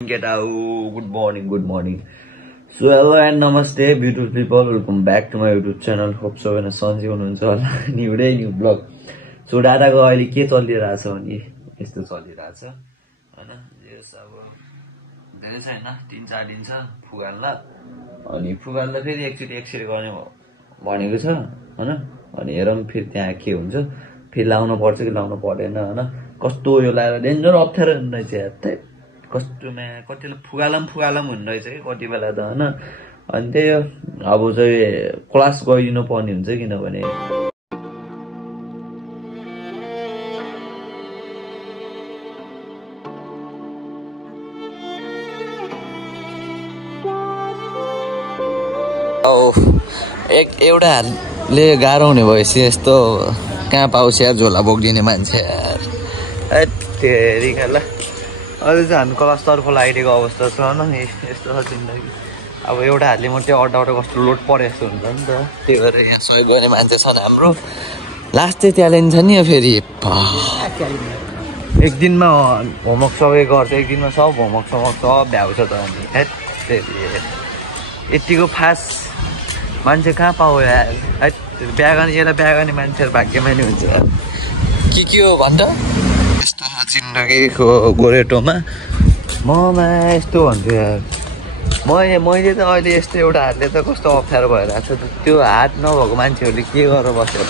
Get out. Good morning. So hello and namaste beautiful people, welcome back to my YouTube channel. Hope so and सन्चै हुनुहुन्छ होला. New day new vlog. So डाटाको अहिले के चलिरहेछ भने यस्तो चलिरहेछ हैन. यस अब धेरै छैन 3-4 दिन छ फुगाल्ला. अनि फुगाल्दा फेरि एकचोटी एक्सरे गर्ने भनेको छ हैन. अनि हेरौँ फेरि त्यहाँ के हुन्छ. फेरि लाउन पर्छ कि लाउन पर्दैन हैन. कस्तो यो लाएर डेन्जर अप्ठ्यारो रहेछ यार. कस्तोमा कतिले फुगालम हुँदैन रहेछ कि कति बेला त हैन. अनि त्यही अब चाहिँ क्लास गइदिनु पर्ने हुन्छ किनभने एउटाले गाह्रो हुने भएपछि यस्तो कहाँ पाउँछ यार झोला बोकिदिने मान्छे यार. तेरी खाला अहिले चाहिँ हामी क्लासतर्फ लागिदिएको अवस्था छ हैन. यस्तो छ जिन्दगी. अब एउटा हातले मात्रै अड्डाबाट कस्तो लोड परे जस्तो हुन्छ नि त. त्यही भएर यहाँ सहयोग गर्ने मान्छे छन् हाम्रो. लास्ट चाहिँ ट्यालेन्ट छ नि यो फेरि. एक दिनमा होमवर्क सबै गर्छ, एक दिनमा सब होमवर्क सब भ्याउँछ त. अनि यतिको फास्ट मान्छे कहाँ पाऊ यार. बिहा गर्ने मान्छेहरू भाग्यमा नि हुन्छ. के हो भन्छ यस्तो जिन्दगीको गोरेटोमा ममा यस्तो भन्छु यार. मैले त अहिले यस्तो एउटा हातले त कस्तो अप्ठ्यारो भइरहेको छ. त्यो हात नभएको मान्छेहरूले के गरेर बसेर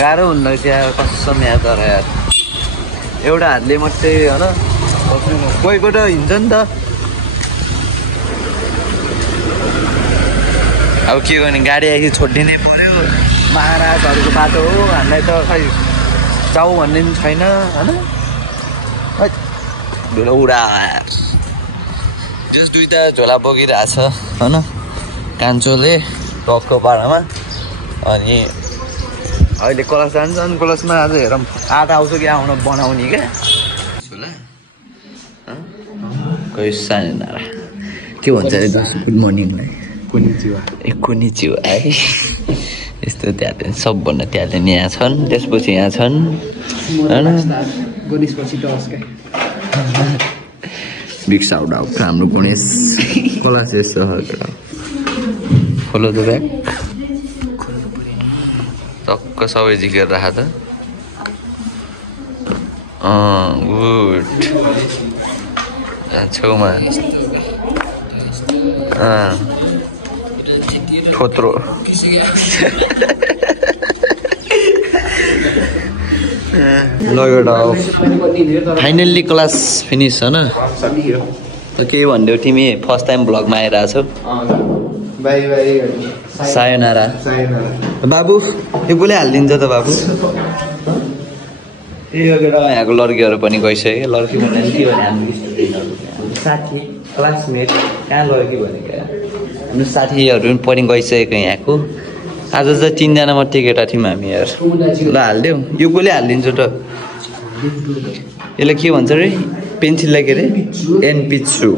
गाह्रो हुँदो रहेछ यार. कसम याद तर यार एउटा हातले मात्रै होइन कोहीबाट हिँड्छ नि त. अब के गर्ने, गाडी आएपछि छोडिदिनै पर्यो. महाराजहरूको बाटो हो. हामीलाई त खै जाऊ भन्ने पनि छैन होइन. उडा जस दुईटा झोला बोकिरहेछ होइन कान्छोले टकको पारामा. अनि अहिले कलस जान्छ. अनि कलसमा आज हेरौँ आटा आउँछ कि आउन बनाउने क्या झोला. कोही सानो नारा के भन्छ गुड मर्निङलाई कोनिचिवा है. यस्तो ट्यालेन्ट सबभन्दा ट्यालेन्ट यहाँ छन्. त्यसपछि यहाँ छन् होइन बिग साउट आउट हाम्रो गणेश क्लास. यस्तो खोलो त ब्याग टक्क सबै झिकेर राख त. गुड छेउमा थोत्रो लगेर फाइनल्ली क्लास फिनिस होइन. के भनिदेऊ तिमी फर्स्ट टाइम भ्लगमा आइरहेछौ. सायोनारा बाबु. यो कसले हालिदिन्छ त बाबु. यहाँको लड्कीहरू पनि गइसक्यो. लड्की भने के भने हाम्रो साथी क्लासमेट कहाँ लड्की भनेको हाम्रो साथीहरू पनि गइसकेको यहाँको. आज चाहिँ 3जना मात्रै केटा थियौँ हामी यार. ल हालिदेऊ. यो कसले हालिदिन्छ त. यसलाई के भन्छ अरे पेन्सिललाई के अरे एनपिच्छु.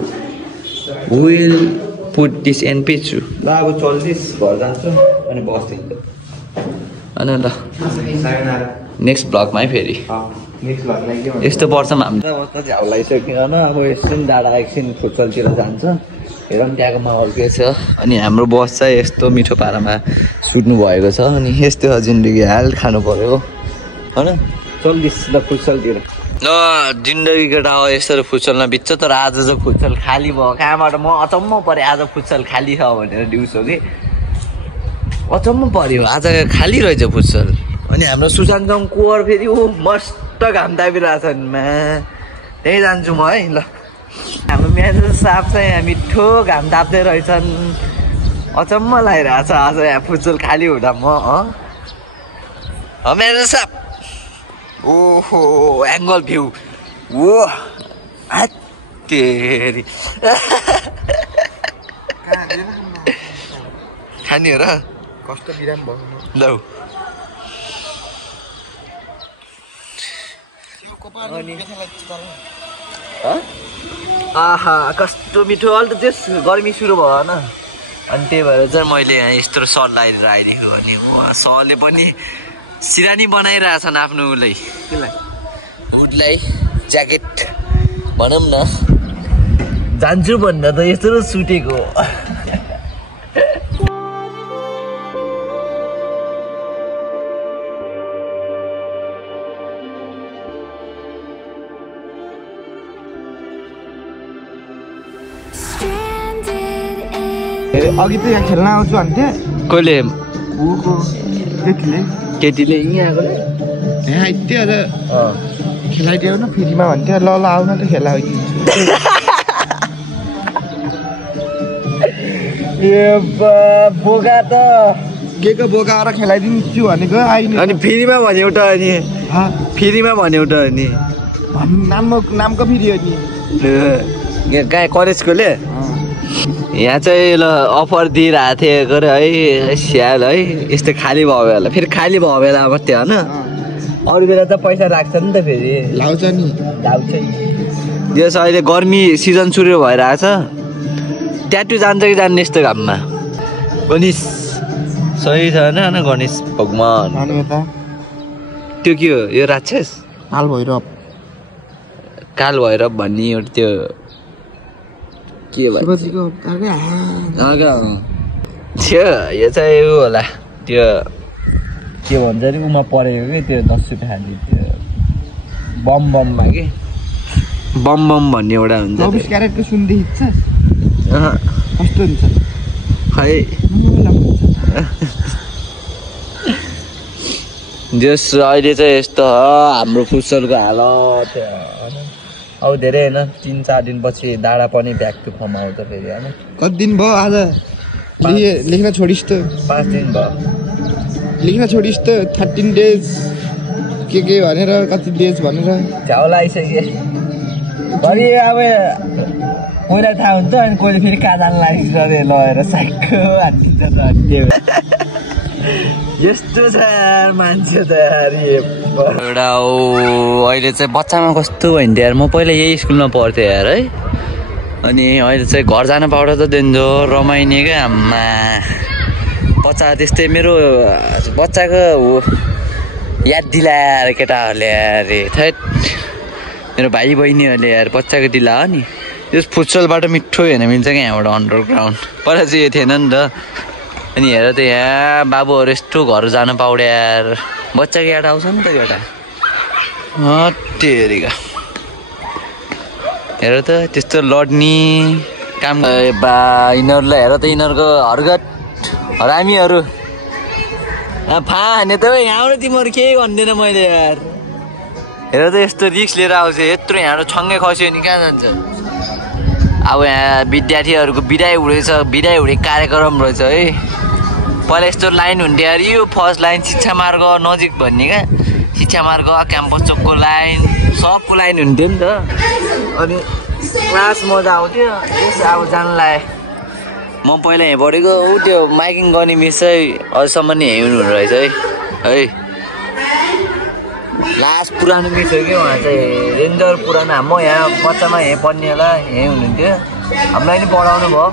विल पुट दिस एनपिच्छु. ल अब चल्दिस घर जान्छु अनि बस्दिन्छ होइन. ल नेक्स्ट भ्लगमा है फेरि यस्तो पर्छ हाम्रो अवस्था झ्याउ लगाइसक्यो होइन. अब एकछिन डाँडा एकछिन फुटसलतिर जान्छ. हेरौँ त्यहाँको माहौल के छ. अनि हाम्रो बस चाहिँ यस्तो मिठो पारामा सुत्नु भएको छ. अनि यस्तो जिन्दगी हाल खानु पर्यो होइन. चल्दिस ल फुटसलतिर. ल जिन्दगी केटा हो यस्तो फुटसलमा बित्छ. तर आज चाहिँ फुटसल खाली भयो. कहाँबाट म अचम्म पऱ्यो आज फुटसल खाली छ भनेर दिउँसो कि अचम्म पऱ्यो. आज खाली रहेछ फुटसल. अनि हाम्रो सुशान्तसँग कोर फेरि मस्त घाम तापिरहेछन् मा. त्यहीँ जान्छु म है. ल हाम्रो म्यानेजर साहब चाहिँ यहाँ मिठो घाम ताप्दै रहेछन्. अचम्म लागिरहेछ आज यहाँ फुटसल खाली हुँदा म. म्यानेजर साहब ओहो एङ्गल भ्यू ओ तेरी खाने हो र कस्तो बिराम भयो. ल आहा कस्तो मिठो. अहिले त त्यस गर्मी सुरु भयो होइन. अनि त्यही भएर चाहिँ मैले यहाँ यस्तो सल लगाएर आइदिएको. अनि सरले पनि सिरानी बनाइरहेछन् आफ्नो उसलाई हुडलाई ज्याकेट भनौँ न. जान्छु भन्दा त यत्रो सुटेको अघि त यहाँ खेल्न आउँछु भन्थे कसले केटीले यहाँ आएको यहाँ आइदियो र खेलाइदियो न फ्रीमा भन्थ्यो ल ल आउन त खेलाइदिन्छु बोका त के को बोकाएर खेलाइदिन्छु भनेको आइने अनि फ्रीमा भन्यो त अनि फ्रीमा भन्यो त अनि नामको फ्री हो नि कहाँ कलेजकोले यहाँ चाहिँ ल अफर दिइरहेको थिएँ गरे है स्याल है यस्तो खाली भयो बेला फेरि खाली भयो बेला मात्रै होइन अरू बेला त पैसा लाग्छ नि त फेरि लाउँछ नि लाउँछ यस अहिले गर्मी सिजन सुरु भइरहेछ ट्याटु जान्छ कि जान्ने यस्तो घाममा गणेश सही छ होइन गणेश भगवान् त्यो के हो यो राक्षस काल भैरव भन्ने एउटा त्यो के भन्छ थियो यो चाहिँ ऊ होला त्यो के भन्छ अरे उमा परेको कि त्यो 10 रुपियाँ खाने त्यो बममा कि बम भन्ने एउटा हुन्छ क्यारेटको सुन्दैछ कस्तो हुन्छ खै जस अहिले चाहिँ यस्तो हो हाम्रो फुटसलको हालत अब धेरै होइन 3-4 दिनपछि डाँडा पनि ब्याक टु फर्म आउँछ फेरि होइन कति दिन भयो आज लेख्न छोडिस् त 5 दिन भयो लेख्न छोडिस् त 13 डेज के भनेर कति डेज भनेर झ्याउ लागिसक्यो घरि अब पहिला थाहा हुन्छ अनि कहिले फेरि कहाँ जानु लागिस् अरे लगेर साइकको हानिदिन्छ त यस्तो छ यार मान्छे त यार एउटा अहिले चाहिँ बच्चामा कस्तो भयो नि यार म पहिला यही स्कुलमा पढ्थेँ यार है अनि अहिले चाहिँ घर जान पाउँदा त देन्जो रमाइने क्या आम्मा बच्चा त्यस्तै मेरो बच्चाको याद दिलाएर केटाहरूले अरे थैट मेरो भाइ बहिनीहरूले यार बच्चाको दिलायो नि त्यस फुटसलबाट मिठो हेर्न मिल्छ क्या यहाँबाट अन्डरग्राउन्ड पहिला चाहिँ यो थिएन नि त अनि हेर त यहाँ बाबुहरू यस्तो घर जान पाउँछ यार बच्चाको याद आउँछ नि त केटा तेरिका हेर त त्यस्तो लड्ने काम बा यिनीहरूलाई हेर त यिनीहरूको हरगत हरामीहरू फा हाने त यहाँ आउनु तिमीहरू केही भन्दैन मैले यार हेर त यस्तो रिक्स लिएर आउँछ यत्रो यहाँबाट छङ्गे खस्यो भने कहाँ जान्छ अब यहाँ विद्यार्थीहरूको बिदाई हुँदैछ बिदाई हुने कार्यक्रम रहेछ है पहिला यस्तो लाइन हुन्थ्यो अरे यो फर्स्ट लाइन शिक्षा मार्ग नजिक भन्ने क्या शिक्षा मार्ग क्याम्पस चोकको लाइन सबको लाइन हुन्थ्यो नि त अनि क्लास मजा आउँथ्यो त्यस अब जानलाई म पहिला यहाँ पढेको ऊ त्यो माइकिङ गर्ने मिस चाहिँ अझसम्म नि यहीँ हुनुहुँदो रहेछ है लास्ट पुरानो मिस हो कि उहाँ चाहिँ रेन्जर पुरानो म यहाँ बच्चामा यहीँ पढ्ने होला यहीँ हुनुहुन्थ्यो हामीलाई नि पढाउनु भयो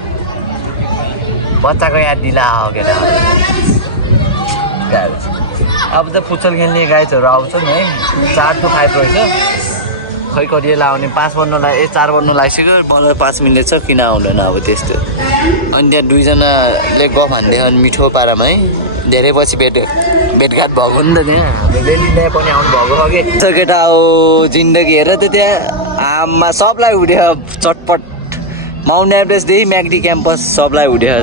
बच्चाको याद दिला हो के अब त फुटसल खेल्ने गाइजहरू आउँछन् है 4 to 5 रहेछ खै कति लाउने 5 बन्नलाई 4 बन्नु लागिसक्यो बल्ल 5 मिनट छ किन आउँदैन अब त्यस्तो अनि त्यहाँ दुईजनाले गफ हान्दै अनि मिठो पारामा है धेरै पछि भेटघाट भएको नि त त्यहाँ बेलिँदा पनि आउनु भएको हो कि केटा हो जिन्दगी हेर त त्यहाँ आमा सबलाई उड्यो चटपट माउन्ट एभरेस्टदेखि म्याकडी क्याम्पस सबलाई उड्यो है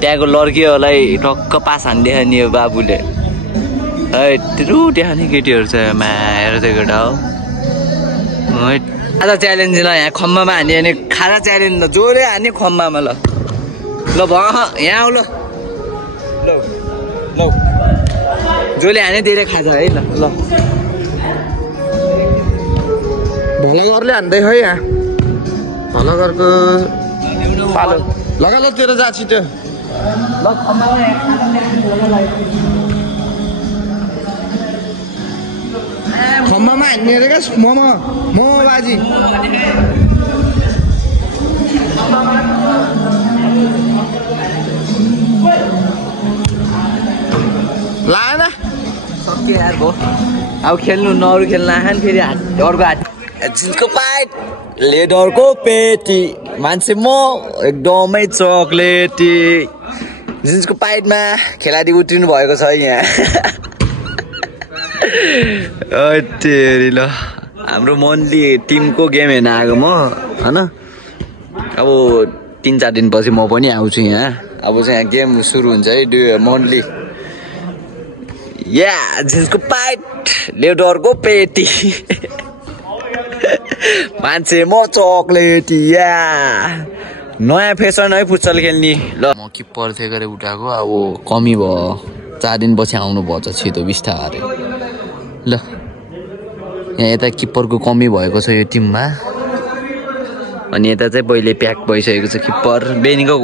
त्यहाँको लड्कीहरूलाई टक्क पास हानिदियो नि यो बाबुले है त्यत्रो त्यहाँ नि केटीहरू छ हेर त केटा हो खाजा च्यालेन्ज ल यहाँ खम्बामा हान्यो भने खाजा च्यालेन्ज ल जोरे हान्यो खम्बामा ल यहाँ आऊ ल जसले हाने धेरै खाजा है ल भलगरले हान्दै है यहाँ भलगरको पालो लगा ल तेरो जा छिटो ल खम्बामा हान्ने रे क्या मोमो बाजी लाएन सक्यो यार भयो अब खेल्नु न अरू खेल्न आएन फेरि अर्को हात झिल्को पाइट लेदरको पेटी मान्छे म एकदमै चक्लेटी जिन्सको पाइटमा खेलाडी उत्रिनु भएको छ यहाँ तेरी ल हाम्रो मन्थली टिमको गेम हेर्न आएको म हैन अब 3-4 दिनपछि म पनि आउँछु यहाँ अब चाहिँ यहाँ गेम सुरु हुन्छ है मन्थली या जिन्सको पाइट लेदरको पेटी मान्छे म चक्लेटी या नयाँ फेसन है फुटसल खेल्ने ल म किप्पर थिए गरे उठाएको अब कमी भयो 4 दिनपछि आउनु पर्छ छिटो बिस्तारै ल यहाँ यता किप्परको कमी भएको छ यो टिममा अनि यता चाहिँ पहिले प्याक भइसकेको छ किप्पर बेनीको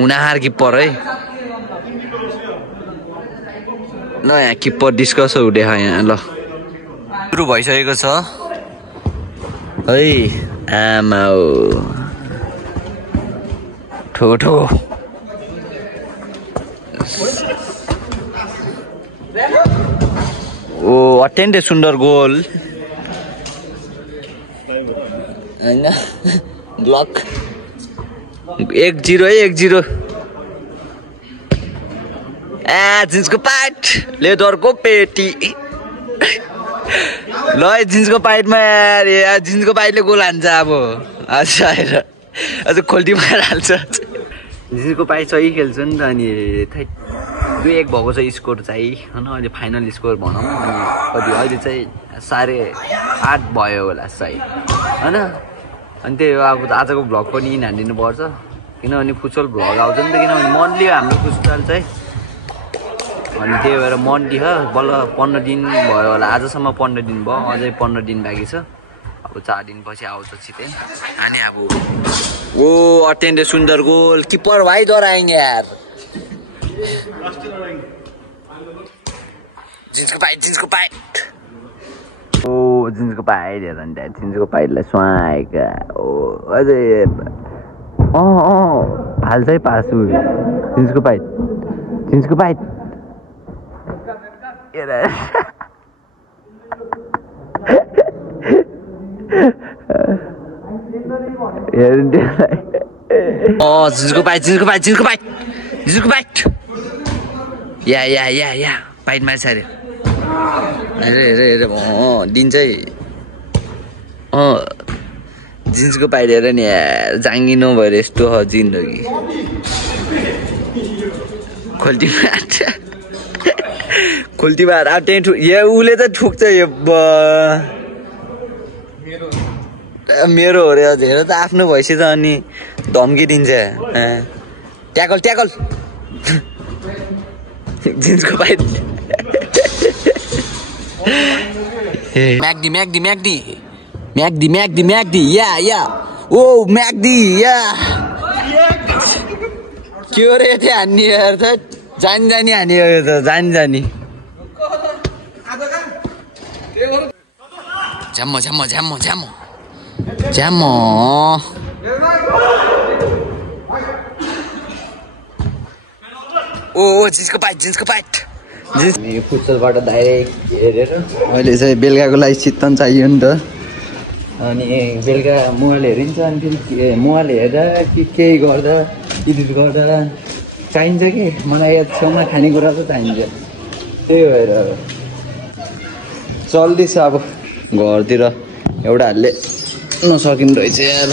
हुनाहार किप्पर है ल यहाँ किप्पर डिस्कस हुँदै छ यहाँ ल सुरु भइसकेको छ है आमा ठोठो ओ अत्यन्तै सुन्दर गोल हैन ब्लक 1-0 है 1-0 जिन्सको पाइट लेदरको पेटी ल जिन्सको पाइटमा यार जिन्सको पाइटले गोल हान्छ अब अच्छा अझ खोल्टीमा हाल्छ जिन्सको पाइट सही खेल्छ नि त अनि 2-1 भएको छ स्कोर चाहिँ हैन अहिले फाइनल स्कोर भनौँ अनि कति अहिले चाहिँ 8:30 भयो होला सायद हैन अनि त्यही हो अब आजको भ्लग पनि हानिदिनु पर्छ किनभने फुटबल भ्लग आउँछ नि त किनभने मन्थली हाम्रो फुटबल चाहिँ अनि त्यही भएर मन्थली हो बल्ल 15 दिन भयो होला आजसम्म 15 दिन भयो अझै 15 दिन बाँकी छ अब 4 दिनपछि आउँछ छिटै अनि अब ओ अत्यन्तै सुन्दर गोल किपर भाइ डराएंगे यार जिन्सको पाइट ओ जिन्सको पाइट हेर नि त्यहाँ जिन्सको पाइटलाई स्वाएका ओ अझै हाल्छै पासु जिन्सको पाइट जिन्सको पाइट या पाइट मार्छ अरे हेरे दिन चाहिँ जिन्सको पाइट हेर नि यार जाङ्गिनो भएर यस्तो हो जिन्दगी खोल्टीमा अब त्यही उसले त ठुक्छ यो मेरो हो रे हेर त आफ्नो भइसक्यो त अनि धम्की दिन्छ ट्याकल जिन्सको पाइट म्याग्दी या ओ म्याग्दी या के हो रे त्यो हान्ने यार त जानी हाने यो त जानी झ्याम्म ओ जिन्सको पाइट यो फुटबलबाट डाइरेक्ट हेरेर अहिले चाहिँ बेलुकाको लागि चित्तन चाहियो नि त अनि बेलुका मोबाइल हेरिन्छ अनि फेरि मोबाइल हेर्दा कि केही गर्दा एडिट गर्दा चाहिन्छ कि मलाई छेउमा खानेकुरा त चाहिन्छ त्यही भएर चल्दैछ अब घरतिर एउटाहरूले नसकिँदो रहेछ यार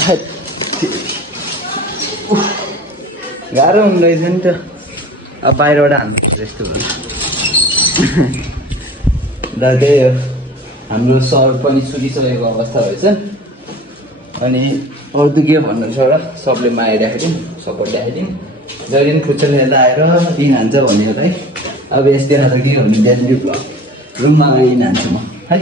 गाह्रो हुँदो रहेछ नि त अब बाहिरबाट हाल्नु यस्तो दा त्यही हो हाम्रो सर पनि सुतिसकेको अवस्था रहेछ अनि अरू त के भन्नु छ र सबले माया राखिदिउँ सपोर्ट राखिदिउँ जहिले पनि फुटबल हेर्दा आएर दिन हान्छ भनेको है अब यस्तै त के भन्नु बिहान रुममा गएर हान्छु म है